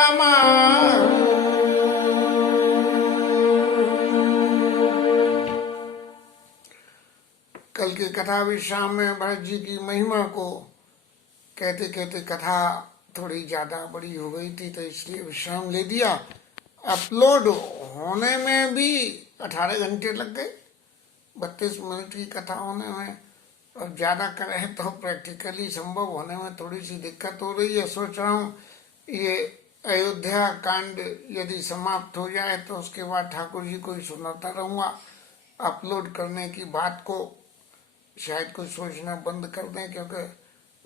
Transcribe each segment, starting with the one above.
रामा। कल की कथा विश्राम में भरत जी की महिमा को कहते कहते कथा थोड़ी ज्यादा बड़ी हो गई थी, तो इसलिए विश्राम ले दिया। अपलोड होने में भी 18 घंटे लग गए, 32 मिनट की कथा होने में, और ज्यादा करें तो प्रैक्टिकली संभव होने में थोड़ी सी दिक्कत हो रही है। सोच रहा हूँ ये अयोध्या कांड यदि समाप्त हो जाए तो उसके बाद ठाकुर जी को ही सुनाता रहूंगा। अपलोड करने की बात को शायद कुछ सोचना बंद कर दें, क्योंकि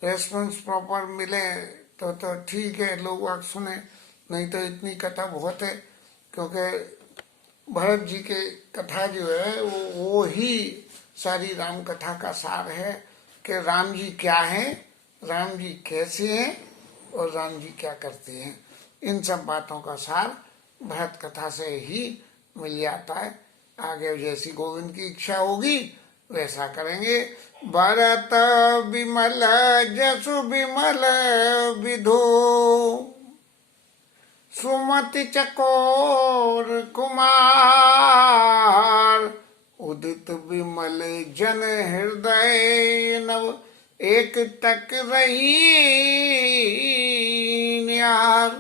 रेस्पॉन्स प्रॉपर मिले तो ठीक है, लोग वाग सुने, नहीं तो इतनी कथा बहुत है। क्योंकि भरत जी के कथा जो है वो ही सारी राम कथा का सार है कि राम जी क्या हैं, राम जी कैसे हैं और राम जी क्या करते हैं। इन सब बातों का सार भरत कथा से ही मिल जाता है। आगे जैसी गोविंद की इच्छा होगी वैसा करेंगे। भरत विमल जसु विमल विधो, सुमति चकोर कुमार, उदित विमल जन हृदय नव, एक तक रही न्यार।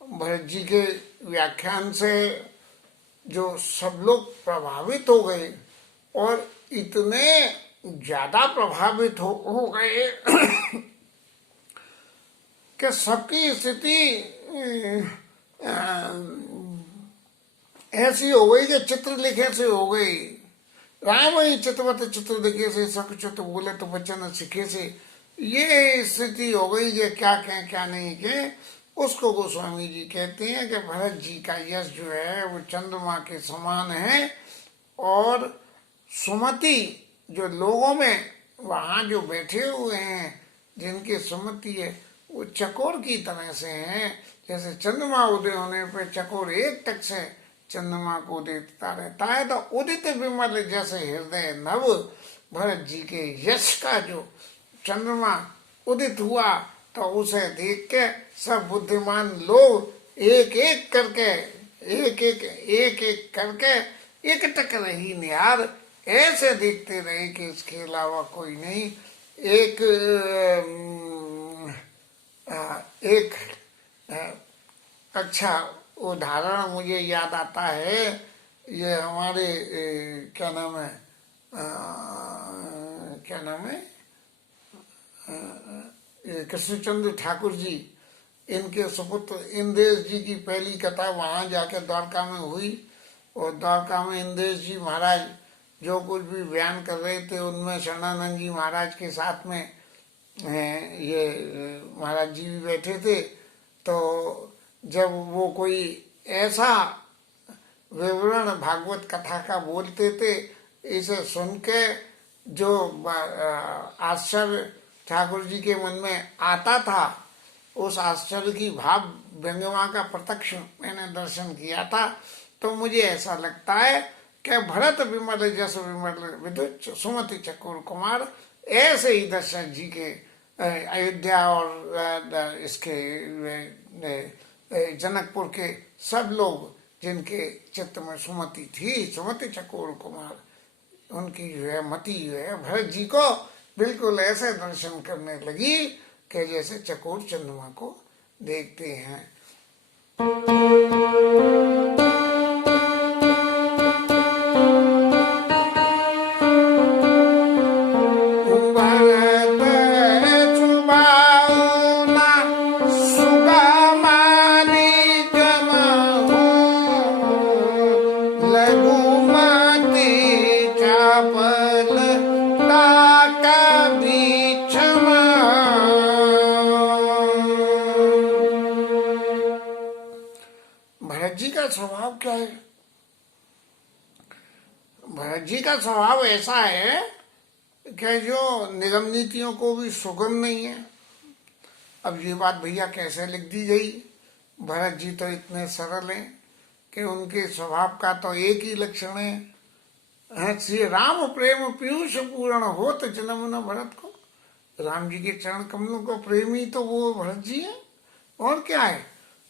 भरत जी के व्याख्यान से जो सब लोग प्रभावित हो गए, और इतने ज्यादा प्रभावित हो गए कि सबकी स्थिति ऐसी हो गई कि चित्र लिखे से हो गई। राम ही चित्रवत चित्र लिखे से, सक चित्र बोले तो बच्चन सीखे से, ये स्थिति हो गई कि क्या कहें क्या नहीं कहें। उसको गोस्वामी जी कहते हैं कि भरत जी का यश जो है वो चंद्रमा के समान है, और सुमति जो लोगों में वहां जो बैठे हुए हैं जिनकी सुमति है वो चकोर की तरह से हैं। जैसे चंद्रमा उदय होने पर चकोर एक टक से चंद्रमा को देखता रहता है, तो उदित विमल जैसे हृदय नव, भरत जी के यश का जो चंद्रमा उदित हुआ तो उसे देख के सब बुद्धिमान लोग एक एक करके एक टक रही निहार, ऐसे देखते रहे कि इसके अलावा कोई नहीं। एक अच्छा उदाहरण मुझे याद आता है। ये हमारे क्या नाम है, कृष्णचंद्र ठाकुर जी, इनके सुपुत्र इंद्रेश जी की पहली कथा वहां जाके द्वारका में हुई। और द्वारका में इंद्रेश जी महाराज जो कुछ भी बयान कर रहे थे उनमें शरणानंद जी महाराज के साथ में ये महाराज जी भी बैठे थे। तो जब वो कोई ऐसा विवरण भागवत कथा का बोलते थे, इसे सुन के जो आश्चर्य ठाकुर जी के मन में आता था, उस आश्चर्य की भाव व्यंगमा का प्रत्यक्ष मैंने दर्शन किया था। तो मुझे ऐसा लगता है कि भरत विमल जस विमल विद्युत सुमति चकोर कुमार, ऐसे ही दशरथ जी के अयोध्या और इसके जनकपुर के सब लोग जिनके चित्त में सुमति थी, सुमति चकोर कुमार, उनकी जो है मति जो है भरत जी को बिल्कुल ऐसे दर्शन करने लगी कि जैसे चकोर चंद्रमा को देखते हैं। भरत जी का स्वभाव क्या है? भरत जी का स्वभाव ऐसा है कि जो निगम नीतियों को भी सुगम नहीं है। अब ये बात भैया कैसे लिख दी गई? भरत जी तो इतने सरल हैं कि उनके स्वभाव का तो एक ही लक्षण है, श्री राम प्रेम पीयूष पूर्ण हो तो जन्म न भरत को। राम जी के चरण कमलों को प्रेमी तो वो भरत जी है, और क्या है।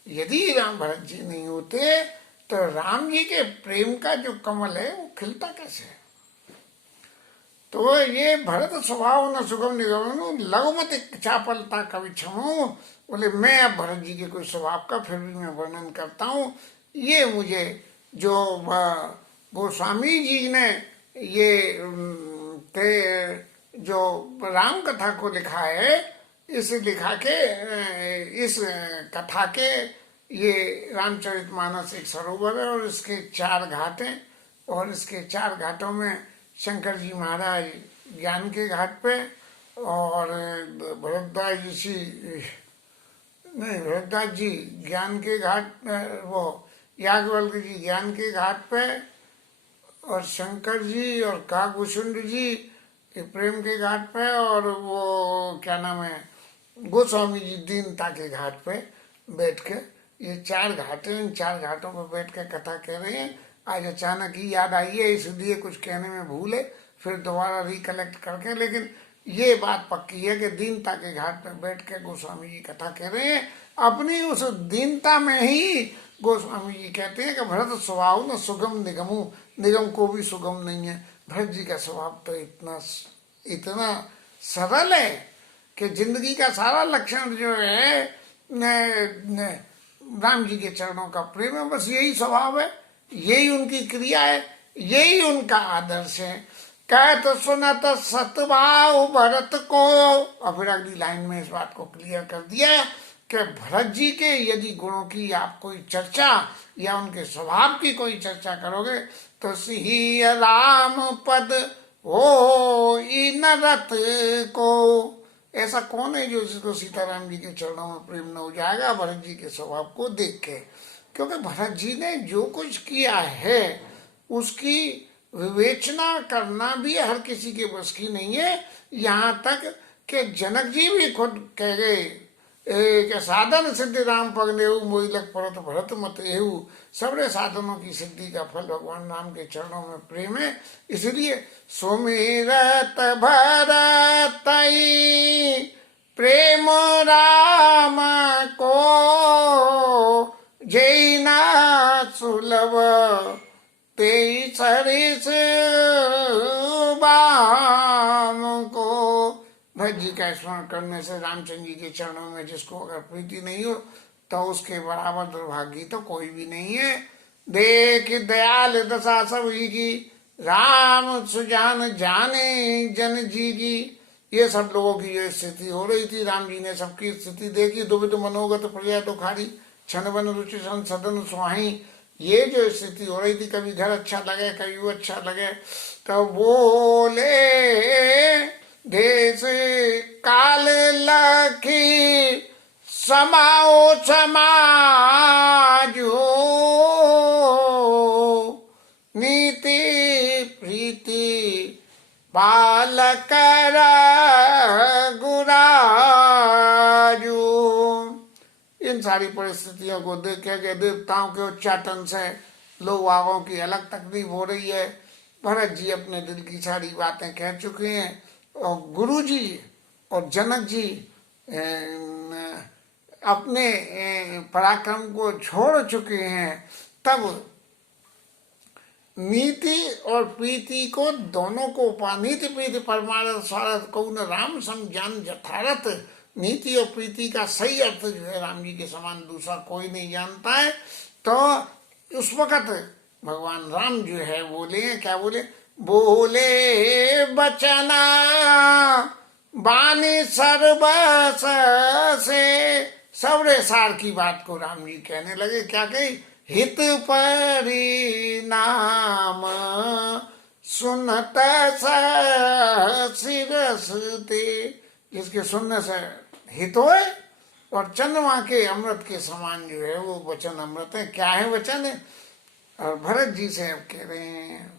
यदि राम भरत जी नहीं होते तो राम जी के प्रेम का जो कमल है वो खिलता कैसे? तो ये भरत स्वभाव न सुगम निगम लघुमति चापलता कवि क्षमो, बोले मैं अब भरत जी के कोई स्वभाव का फिर भी मैं वर्णन करता हूँ। ये मुझे जो गोस्वामी जी ने ये जो राम कथा को लिखा है, इस लिखा के इस कथा के ये रामचरितमानस एक सरोवर है और इसके 4 घाट हैं, और इसके 4 घाटों में शंकर जी महाराज ज्ञान के घाट पे, और भरद्वाज ऋषि नहीं भरद्वाज जी ज्ञान के घाट, वो याज्ञवल्क्य जी ज्ञान के घाट पे, और शंकर जी और काकभूषुंड जी प्रेम के घाट पे, और वो क्या नाम है गोस्वामी जी दीनता के घाट पे बैठ के, ये 4 घाट हैं। इन 4 घाटों पर बैठ के कथा कह रहे हैं। आज अचानक ही याद आई है, इसलिए कुछ कहने में भूल है, फिर दोबारा रिकलेक्ट करके, लेकिन ये बात पक्की है कि दीनता के घाट पर बैठ के गोस्वामी जी कथा कह रहे हैं। अपनी उस दीनता में ही गोस्वामी जी कहते हैं कि भरत स्वभाव न सुगम निगमू, निगम को भी सुगम नहीं है। भरत जी का स्वभाव तो इतना सरल है कि जिंदगी का सारा लक्षण जो है राम जी के चरणों का प्रेम है। बस यही स्वभाव है, यही उनकी क्रिया है, यही उनका आदर्श है। कहत सुनत सतभाव भरत को, और फिर अगली लाइन में इस बात को क्लियर कर दिया कि भरत जी के यदि गुणों की आप कोई चर्चा या उनके स्वभाव की कोई चर्चा करोगे तो सिही राम पद हो इन रत को। ऐसा कौन है जो जिसको सीताराम जी के चरणों में प्रेम न हो जाएगा भरत जी के स्वभाव को देख के? क्योंकि भरत जी ने जो कुछ किया है उसकी विवेचना करना भी हर किसी के बस की नहीं है। यहाँ तक कि जनक जी भी खुद कह गए कि साधन सिद्धि राम पग नेहु मोहि लग परत भरत मत एहु। सबरे साधनों की सिद्धि का फल भगवान राम के चरणों में प्रेम है। इसलिए सुमिरत भरत प्रेम राम को जैना सुलभ ते सरिस बाम को। भरत जी का स्मरण करने से रामचंद्र जी के चरणों में जिसको अगर प्रीति नहीं हो तो उसके बराबर दुर्भाग्य तो कोई भी नहीं है। देख दयाल दशा सब ही की, राम सुजान जाने जन जी की। ये सब लोगों की जो स्थिति हो रही थी, राम जी ने सबकी स्थिति देखी। दुविध मनोगत प्रजा तो खारी, क्षण बन रुचि सदन सुहाई। ये जो स्थिति हो रही थी, कभी घर अच्छा लगे कभी वो अच्छा लगे, तो बोले देश काल लखी समाओ समाजो, नीति प्रीति बालक गुराजो। इन सारी परिस्थितियों को देख के देवताओं के उच्चाटन से लोगों की अलग तकलीफ हो रही है। भरत जी अपने दिल की सारी बातें कह चुके हैं, और गुरु जी और जनक जी अपने पराक्रम को छोड़ चुके हैं। तब नीति और प्रीति को दोनों को नीति प्रीति परमार्थ स्वार्थ को न राम सम ज्ञान यथारथ। नीति और प्रीति का सही अर्थ जो है राम जी के समान दूसरा कोई नहीं जानता है। तो उस वक़्त भगवान राम जो है बोले, क्या बोले? बोले बचना बानी सर्वस से। सबरे सार की बात को राम जी कहने लगे। क्या कही? हित परिणाम सुनत सिरस ते। जिसके सुनने से हित होए और चंद्रमा के अमृत के समान जो है वो वचन अमृत है। क्या है वचन है? और भरत जी से अब कह रहे हैं,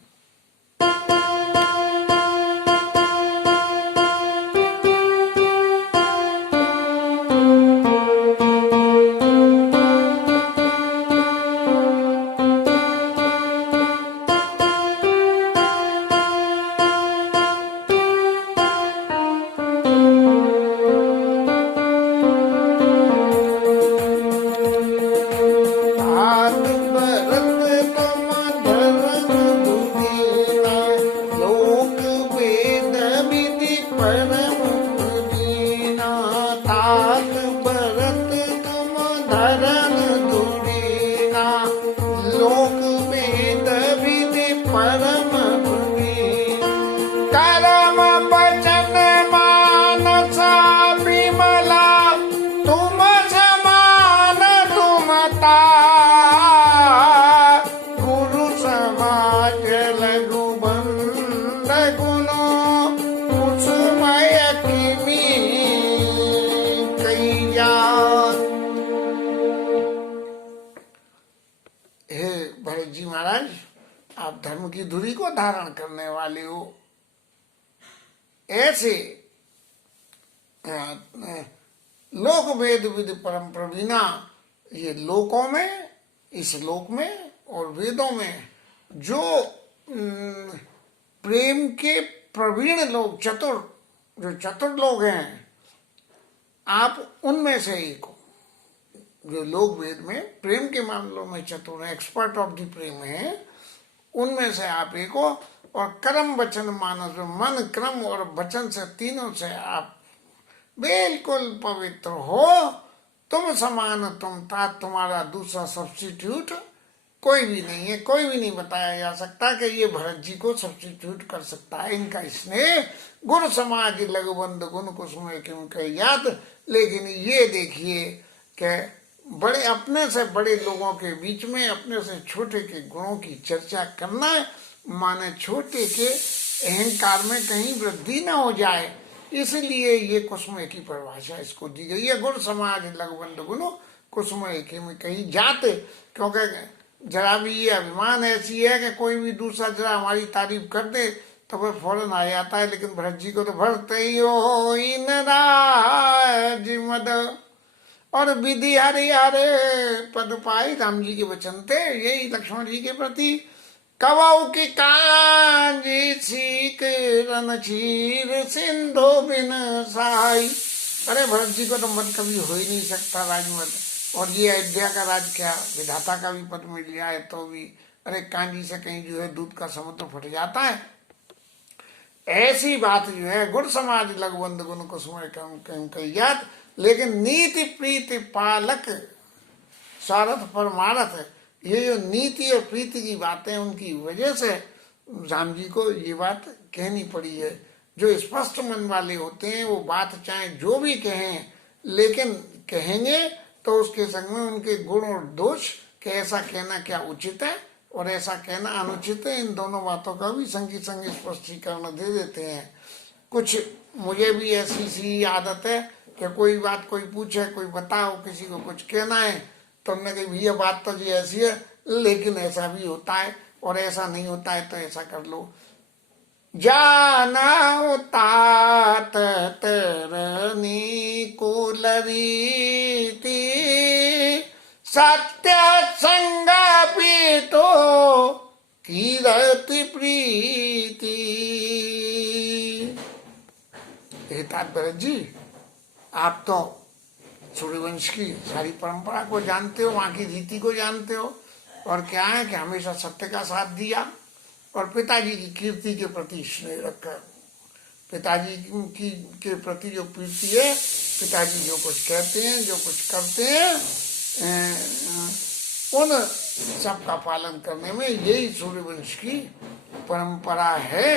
गुरु समाज लघु बंद गुनो कुसुमय किमी कई जात। हे भरत जी महाराज, आप धर्म की धुरी को धारण करने वाले हो। ऐसे लोक वेद विद परम प्रवीणा, ये लोकों में, इस लोक में और वेदों में जो प्रेम के प्रवीण लोग, चतुर, जो चतुर लोग हैं, आप उनमें से एक हो। जो लोग वेद में प्रेम के मामलों में चतुर हैं, एक्सपर्ट ऑफ द प्रेम हैं, उनमें से आप एक हो। और कर्म वचन मानस, मन क्रम और वचन से, तीनों से आप बिल्कुल पवित्र हो। तुम समान तुम ता, तुम्हारा दूसरा सब्स्टिट्यूट कोई भी नहीं है। कोई भी नहीं बताया जा सकता कि ये भरत जी को सब्स्टिट्यूट कर सकता है। इनका स्नेह गुरु समाज लघुबंध गुण कुसुम क्यों कह याद। लेकिन ये देखिए कि बड़े, अपने से बड़े लोगों के बीच में अपने से छोटे के गुणों की चर्चा करना, माने छोटे के अहंकार में कहीं वृद्धि न हो जाए, इसलिए ये कुसुम की परिभाषा इसको दी गई है। गुण समाज लघुबंध गुनो कुसुम में कहीं जाते, क्योंकि जरा भी ये अभिमान ऐसी है कि कोई भी दूसरा जरा हमारी तारीफ कर दे तो फिर फौरन आ जाता है। लेकिन भरत जी को तो भरत ही हो इन राज मद और विधि हरि हरे पद पाई। राम जी के वचन थे यही लक्ष्मण जी के प्रति। कवौ की कांजी सीक रणचीर सिंधु बिन साई। अरे भरत जी को तो मत कभी हो ही नहीं सकता राजमद। और ये अयोध्या का राज क्या विधाता का भी पद मिल जाए तो भी, अरे कांजी से कहीं जो है दूध का समुद्र फट जाता है। ऐसी बात जो है गुण समाज लघुबंध गुण कुसुम कहीं याद। लेकिन नीति प्रीति पालक सारथ परमारथ, ये जो नीति और प्रीति की बातें, उनकी वजह से राम जी को ये बात कहनी पड़ी है। जो स्पष्ट मन वाले होते हैं वो बात चाहे जो भी कहें, लेकिन कहेंगे तो उसके संग में उनके गुण और दोष, कि ऐसा कहना क्या उचित है और ऐसा कहना अनुचित है, इन दोनों बातों का भी संगी संग स्पष्टीकरण दे देते हैं। कुछ मुझे भी ऐसी सी आदत है कि कोई बात कोई पूछे, कोई बताओ, किसी को कुछ कहना है तो हमने कही भैया बात तो जी ऐसी है, लेकिन ऐसा भी होता है और ऐसा नहीं होता है तो ऐसा कर लो। जाना तात तरनी कुलरीति सत्य संग पीतो कीरति प्रीति। भरत जी, आप तो सूर्यवंश की सारी परंपरा को जानते हो, वहां की रीति को जानते हो, और क्या है कि हमेशा सत्य का साथ दिया और पिताजी की कीर्ति के प्रति स्नेह रखा। पिताजी की के प्रति जो प्रीति है, पिताजी जो कुछ कहते हैं, जो कुछ करते हैं, उन सब का पालन करने में यही सूर्यवंश की परंपरा है।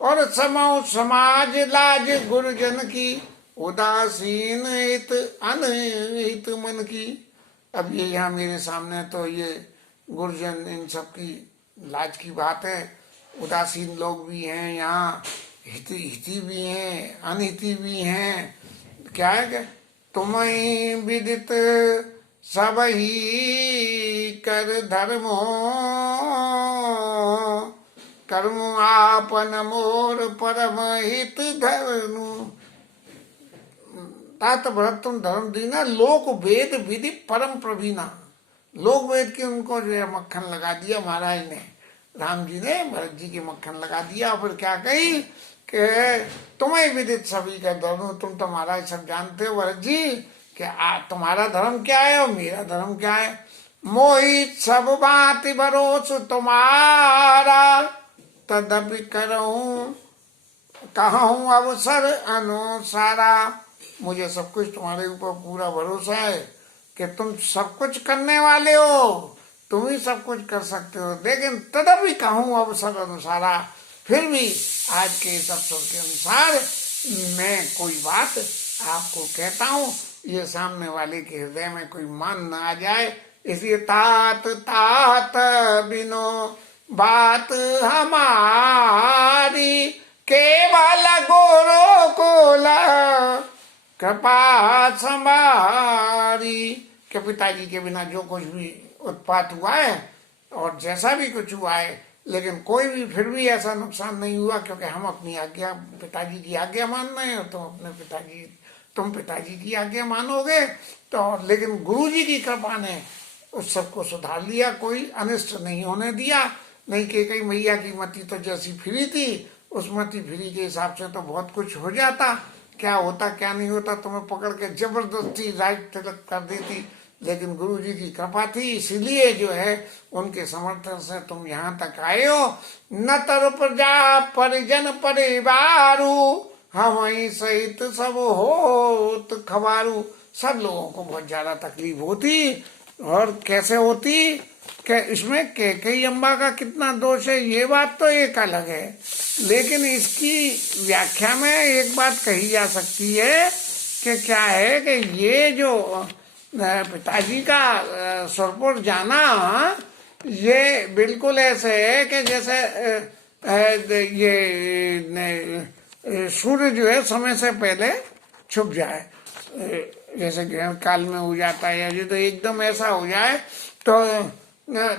और समो समाज लाज गुरुजन की उदासीन हित अनहित मन की। अब ये यहाँ मेरे सामने तो ये गुरुजन, इन सब की लाज की बात है। उदासीन लोग भी हैं यहाँ, हिती भी हैं, अनहिती भी हैं। क्या है कि तुम्हें विदित सब ही कर धर्मो कर्म आपन मोर परम हित धर्मो। तात भरत तुम धर्म दीना लोक वेद विधि परम प्रवीणा। लोक वेद के उनको जो है मक्खन लगा दिया महाराज ने, राम जी ने भरत जी के मक्खन लगा दिया। फिर क्या कही कि तुम्हें विदित सभी का धर्म, तुम तो महाराज सब जानते हो भरत जी कि तुम्हारा धर्म क्या है और मेरा धर्म क्या है। मोहित सब बात भरोस तुम्हारा तदपि करऊं कहूं अवसर अनुसारा। मुझे सब कुछ तुम्हारे ऊपर पूरा भरोसा है कि तुम सब कुछ करने वाले हो, तुम ही सब कुछ कर सकते हो। लेकिन तदपि कहूं अवसर अनुसारा, फिर भी आज के इस अवसर के अनुसार मैं कोई बात आपको कहता हूँ, ये सामने वाले के हृदय में कोई मान न आ जाए, इसलिए तात तात बिनो बात हमारी, केवल गुरु कुला कृपा संभारी। के पिताजी के बिना जो कुछ भी उत्पात हुआ है और जैसा भी कुछ हुआ है, लेकिन कोई भी फिर भी ऐसा नुकसान नहीं हुआ, क्योंकि हम अपनी आज्ञा, पिताजी की आज्ञा मान रहे हैं, तो अपने पिताजी, तुम पिताजी की आज्ञा मानोगे तो। लेकिन गुरु जी की कृपा ने उस सबको सुधार लिया, कोई अनिष्ट नहीं होने दिया। नहीं कि कई मैया की मति तो जैसी फिरी थी, उस मति फिरी के हिसाब से तो बहुत कुछ हो जाता, क्या होता क्या नहीं होता, तुम्हें पकड़ के जबरदस्ती राइट तिलक कर देती। लेकिन गुरु जी की कृपा थी, इसीलिए जो है उनके समर्थन से तुम यहाँ तक आए हो। न तर प्रजा परिजन परिवारू, हम वहीं सहित सब होत खबारू। सब लोगों को बहुत ज्यादा तकलीफ होती, और कैसे होती कि इसमें कैकेयी अम्बा का कितना दोष है, ये बात तो एक अलग है। लेकिन इसकी व्याख्या में एक बात कही जा सकती है कि क्या है कि ये जो पिताजी का सुरपुर जाना, ये बिल्कुल ऐसे है कि जैसे ये सूर्य जो है समय से पहले छुप जाए, जैसे ग्रहण काल में हो जाता है, या जो तो एकदम ऐसा हो जाए। तो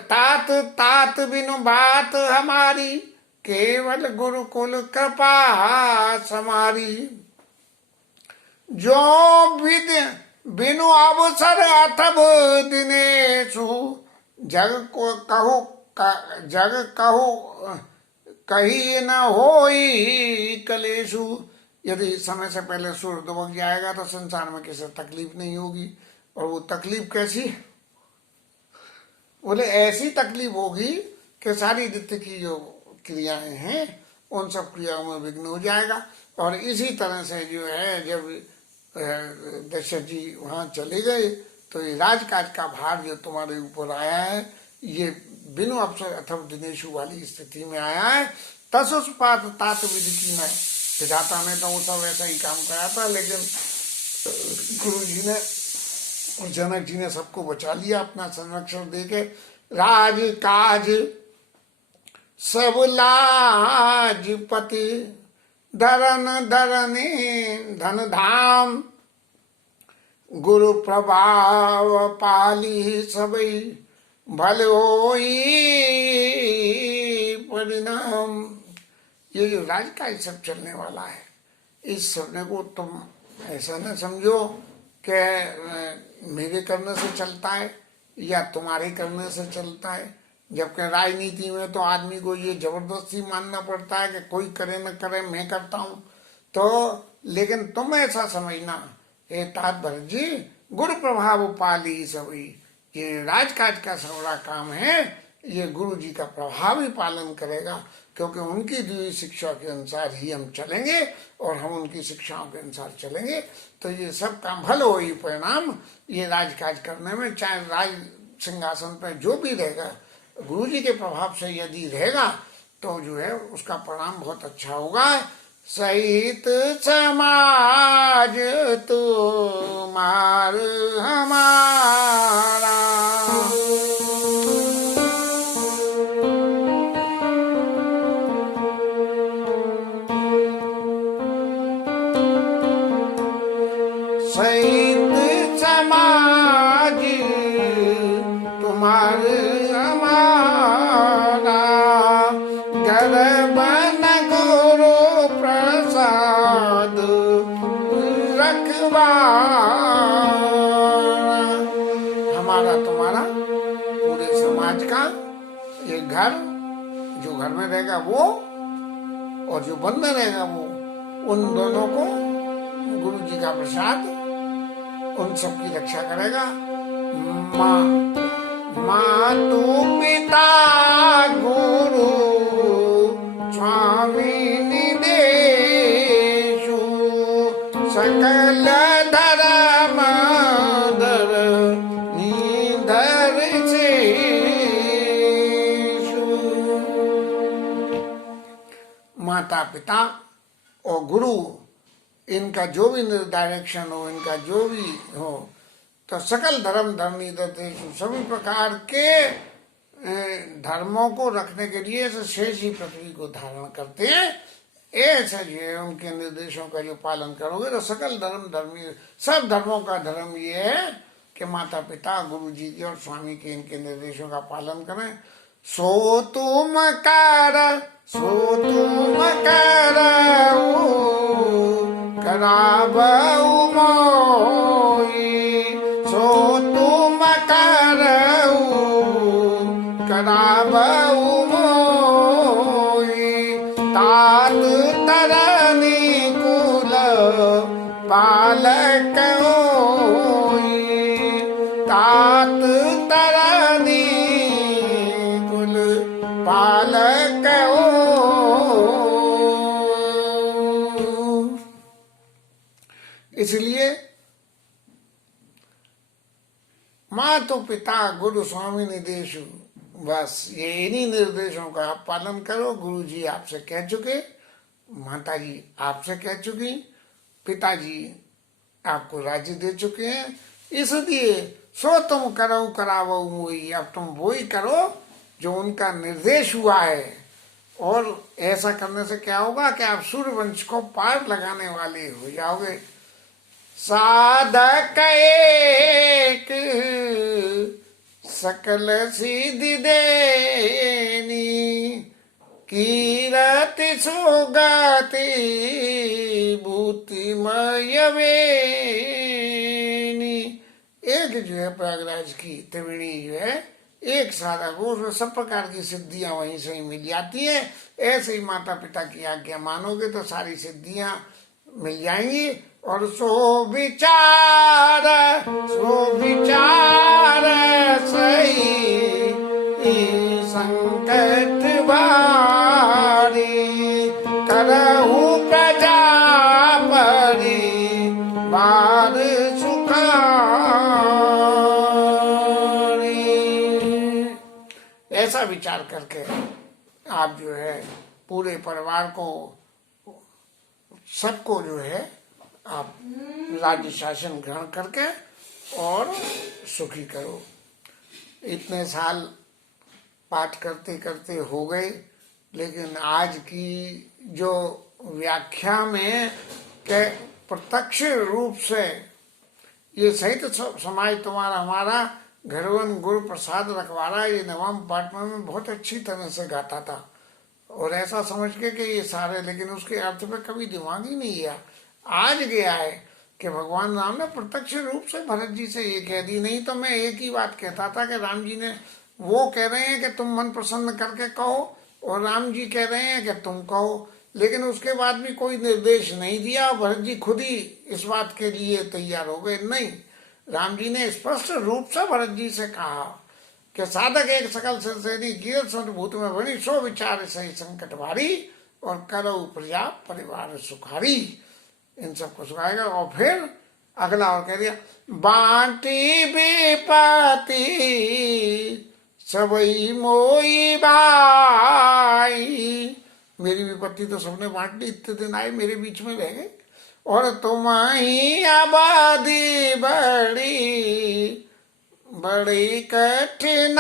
तात तात बिनु बात हमारी, केवल गुरुकुल कृपा समारी। जो विद बिनु अवसर अथब दिनेशु, जग को कहो जग कहो कही न होई कलेशु। यदि समय से पहले सूर्य दुबक जाएगा तो संसार में किसी तकलीफ नहीं होगी। और वो तकलीफ कैसी? बोले ऐसी तकलीफ होगी कि सारी नित्य की जो क्रियाएं हैं उन सब क्रियाओं में विघ्न हो जाएगा। और इसी तरह से जो है, जब दशरथ जी वहां चले गए तो ये राजकाज का भार जो तुम्हारे ऊपर आया है, ये बिनु अवसर अथवा दिनेशु वाली स्थिति में आया है। तसुष्पात तात विधि की न, विधाता ने तो वो सब ऐसा ही काम करा था, लेकिन गुरु जी ने, जनक जी ने सबको बचा लिया अपना संरक्षण देके। राज काज सब लाजपति, धरन धरनी धन धाम, गुरु प्रभाव पाली सबई, भले होई परिणाम। ये जो राजकाज सब चलने वाला है, इस समय को तुम ऐसा न समझो कि मेरे करने से चलता है या तुम्हारे करने से चलता है। जबकि राजनीति में तो आदमी को ये जबरदस्ती मानना पड़ता है कि कोई करे न करे मैं करता हूँ। तो लेकिन तुम ऐसा समझना, हे तात भरत जी, गुरु प्रभाव पाली सभी, ये राजकाज का सारा काम है, ये गुरु जी का प्रभाव ही पालन करेगा, क्योंकि उनकी दी हुई शिक्षा के अनुसार ही हम चलेंगे और हम उनकी शिक्षाओं के अनुसार चलेंगे। तो ये सब काम भले हो ही परिणाम, ये राजकाज करने में, चाहे राज सिंहासन पर जो भी रहेगा, गुरु जी के प्रभाव से यदि रहेगा तो जो है उसका परिणाम बहुत अच्छा होगा। सहित समाज तुम्हार हमारा, सहित समाज तुम्हार हमारा, घर बन गुरु प्रसाद रखवा। हमारा तुम्हारा पूरे समाज का ये घर, जो घर में रहेगा वो और जो बन में रहेगा वो, उन दोनों को गुरु जी का प्रसाद उन सबकी रक्षा करेगा। मातु पिता गुरु स्वामी निदेशु, सकल धर्म धर निधर शेषु। माता पिता और गुरु, इनका जो भी डायरेक्शन हो, इनका जो भी हो, तो सकल धर्म धर्मी दत्तेषु, सभी प्रकार के धर्मों को रखने के लिए ऐसे शेष ही पृथ्वी को धारण करते हैं। ऐसा जो है उनके निर्देशों का जो पालन करोगे तो सकल धर्म धर्मी, सब धर्मों का धर्म ये है कि माता पिता गुरु जी के और स्वामी के इनके निर्देशों का पालन करें। सो तुम कर कराबऊ मोई, सो तुम कराबऊ मोई, तात तरनी कुल पालक होई, तात तरनी कुल पालक हो। इसलिए माता पिता गुरु स्वामी निर्देशु, बस ये इन्हीं निर्देशों का आप पालन करो। गुरु जी आपसे कह चुके, माता जी आपसे कह चुकी, पिताजी आपको राज्य दे चुके हैं, इसलिए सो तुम करो करावो मोई, अब तुम वही करो जो उनका निर्देश हुआ है। और ऐसा करने से क्या होगा कि आप सूर्यवंश को पार लगाने वाले हो जाओगे। साधक एक सकल सिद्धि देनी, कीरति सुगति भूतिमय वेनी। एक जो है प्रयागराज की त्रिवेणी जो है, एक साधक को उसमें सब प्रकार की सिद्धियां वहीं से ही मिल जाती है। ऐसे ही माता पिता की आज्ञा मानोगे तो सारी सिद्धियां मिल जाएंगी। और सो विचार सही संकट भारी, करहु प्रजा परी बार सुखारी। ऐसा विचार करके आप जो है पूरे परिवार को, सबको जो है आप राज्य शासन ग्रहण करके और सुखी करो। इतने साल पाठ करते करते हो गए, लेकिन आज की जो व्याख्या में के प्रत्यक्ष रूप से ये सहित समाज तुम्हारा हमारा घरवन गुरु प्रसाद रखवारा ये नवम पाठ में बहुत अच्छी तरह से गाता था, और ऐसा समझ के कि ये सारे, लेकिन उसके अर्थ पे कभी दिमाग ही नहीं गया। आज गया है कि भगवान राम ने प्रत्यक्ष रूप से भरत जी से ये कह दी। नहीं तो मैं एक ही बात कहता था कि राम जी ने, वो कह रहे हैं कि तुम मन प्रसन्न करके कहो, और राम जी कह रहे हैं कि तुम कहो, लेकिन उसके बाद भी कोई निर्देश नहीं दिया। भरत जी खुद ही इस बात के लिए तैयार हो गए। नहीं, राम जी ने स्पष्ट रूप से भरत जी से कहा कि साधक एक सकल संसेदी कीरत भूत में बनी, सो विचार सही संकट भारी, और करो प्रजा परिवार सुखारी। इन सबको सुखाएगा। और फिर अगला और कह दिया, बांटी विपत्ति सबई मोई भाई। मेरी विपत्ति तो सबने बांट ली, इतने दिन आए मेरे बीच में रह गए, और तुम्हारी आबादी बड़ी बड़ी कठिनाई।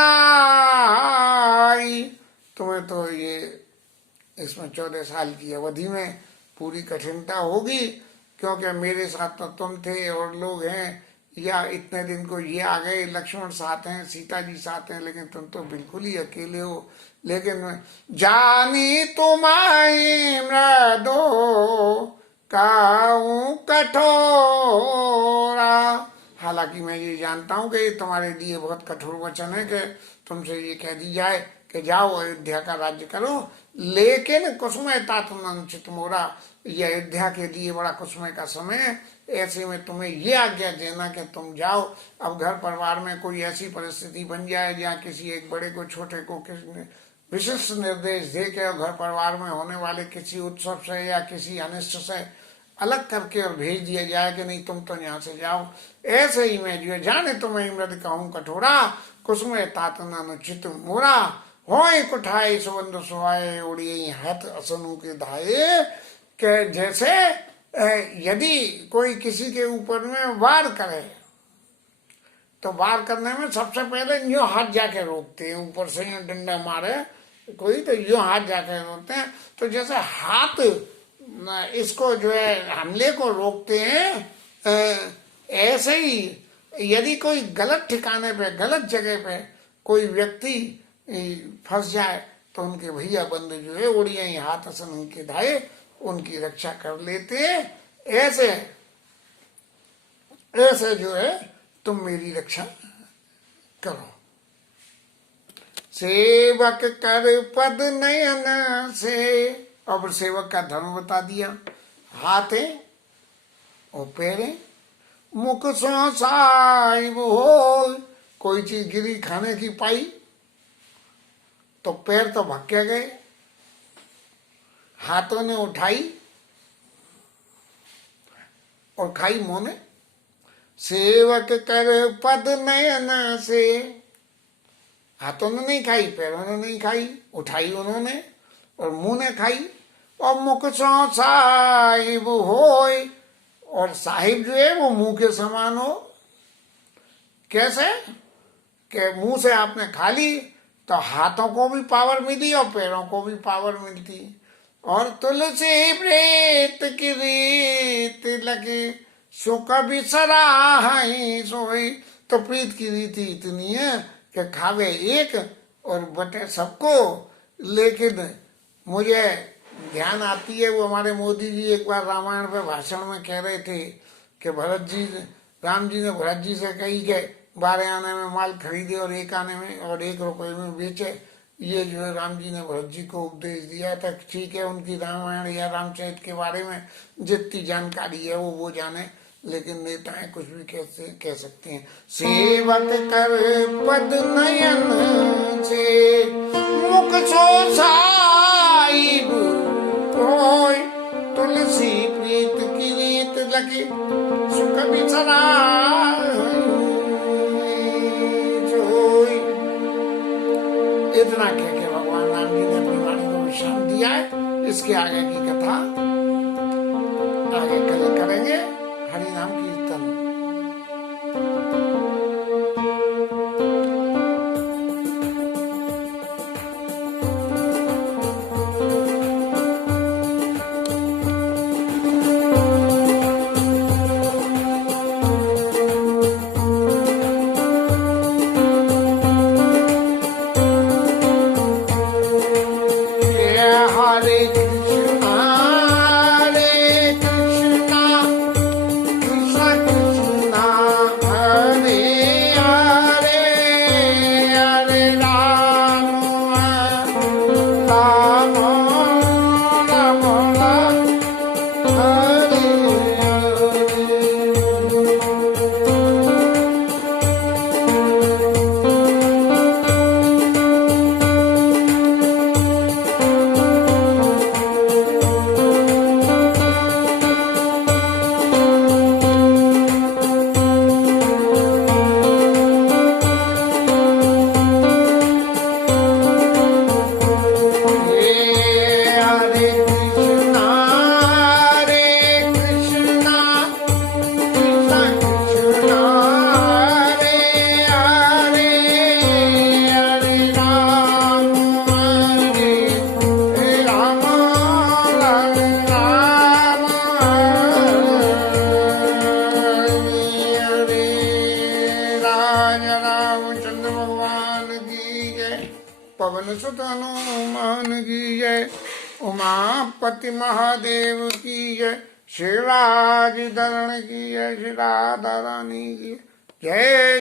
तुम्हें तो ये इसमें 14 साल की अवधि में पूरी कठिनता होगी, क्योंकि मेरे साथ तो तुम थे और लोग हैं, या इतने दिन को ये आ गए, लक्ष्मण साथ हैं, सीता जी साथ हैं, लेकिन तुम तो बिल्कुल ही अकेले हो। लेकिन जानी तुम्हारी मृदो काऊ कठोरा। हालांकि मैं ये जानता हूँ कि तुम्हारे लिए बहुत कठोर वचन है कि तुमसे ये कह दी जाए कि जाओ अयोध्या का राज्य करो, लेकिन कुसुमय तातुनन चित मोरा, ये अयोध्या के लिए बड़ा कुसुमय का समय है। ऐसे में तुम्हें ये आज्ञा देना कि तुम जाओ। अब घर परिवार में कोई ऐसी परिस्थिति बन जाए जहाँ किसी एक बड़े को छोटे को किसी विशिष्ट निर्देश दे के और घर परिवार में होने वाले किसी उत्सव से या किसी अनिष्ट से अलग करके और भेज दिया जाए कि नहीं तुम तो यहाँ से जाओ। ऐसे ही मैं जो जाने तुम्हें मृद कहूँ कठोरा, कुसुमय तातुनन चित मोरा, होए कुठाए सुबंध सुहाए उड़िए हाथ असनु के धाये। के जैसे यदि कोई किसी के ऊपर में वार करे तो वार करने में सबसे पहले यूं हाथ जाके रोकते हैं, ऊपर से यूं डंडा मारे कोई तो यूं हाथ जाके रोकते हैं। तो जैसे हाथ इसको जो है हमले को रोकते हैं, ऐसे ही यदि कोई गलत ठिकाने पे गलत जगह पे कोई व्यक्ति फंस जाए तो उनके भैया बंधु जो है उड़िया ही हाथ असन उनके धाये उनकी रक्षा कर लेते हैं। ऐसे ऐसे जो है तुम मेरी रक्षा करो। सेवक कर पद नयन से, अब सेवक का धर्म बता दिया। हाथ है और पैर है, मुख सो साहिब हो, कोई चीज गिरी खाने की पाई तो पैर तो भक्के गए, हाथों ने उठाई और खाई मुंह ने। सेवक कर पद नयन से, हाथों ने नहीं खाई, पैरों ने नहीं खाई, उठाई उन्होंने और मुंह ने खाई। और मुख सो साहिब होय, और साहिब जो है वो मुंह के समान हो। कैसे कि मुंह से आपने खा ली तो हाथों को भी पावर मिली और पैरों को भी पावर मिलती। और तुलसी प्रीत की रीत लगे सुख बिसराहि सोई, तो प्रीत की रीति इतनी है कि खावे एक और बटे सबको। लेकिन मुझे ध्यान आती है, वो हमारे मोदी जी एक बार रामायण पे भाषण में कह रहे थे कि राम जी ने भरत जी से कही कि 12 आने में माल खरीदे और 1 आने में और 1 रुपए में बेचे। ये जो है राम जी ने भरत जी को उपदेश दिया था। ठीक है, उनकी रामायण या रामचरित के बारे में जितनी जानकारी है वो जाने, लेकिन नेताएं कुछ भी कह सकते हैं। सेवक कर पद नयन से, मुख सो साहिब होय, तुलसी प्रीत की रीत लगी सुख बिसराहि सोई। इतना कह के भगवान राम जी ने अपनी वाणी को विश्राम दिया है। इसके आगे की कथा आगे कल करेंगे। हरि नाम कीर्तन। पवन सुत हनुमान की जय, उमापति महादेव की जय, श्री राज धरण की जय, श्री राधा रानी की जय।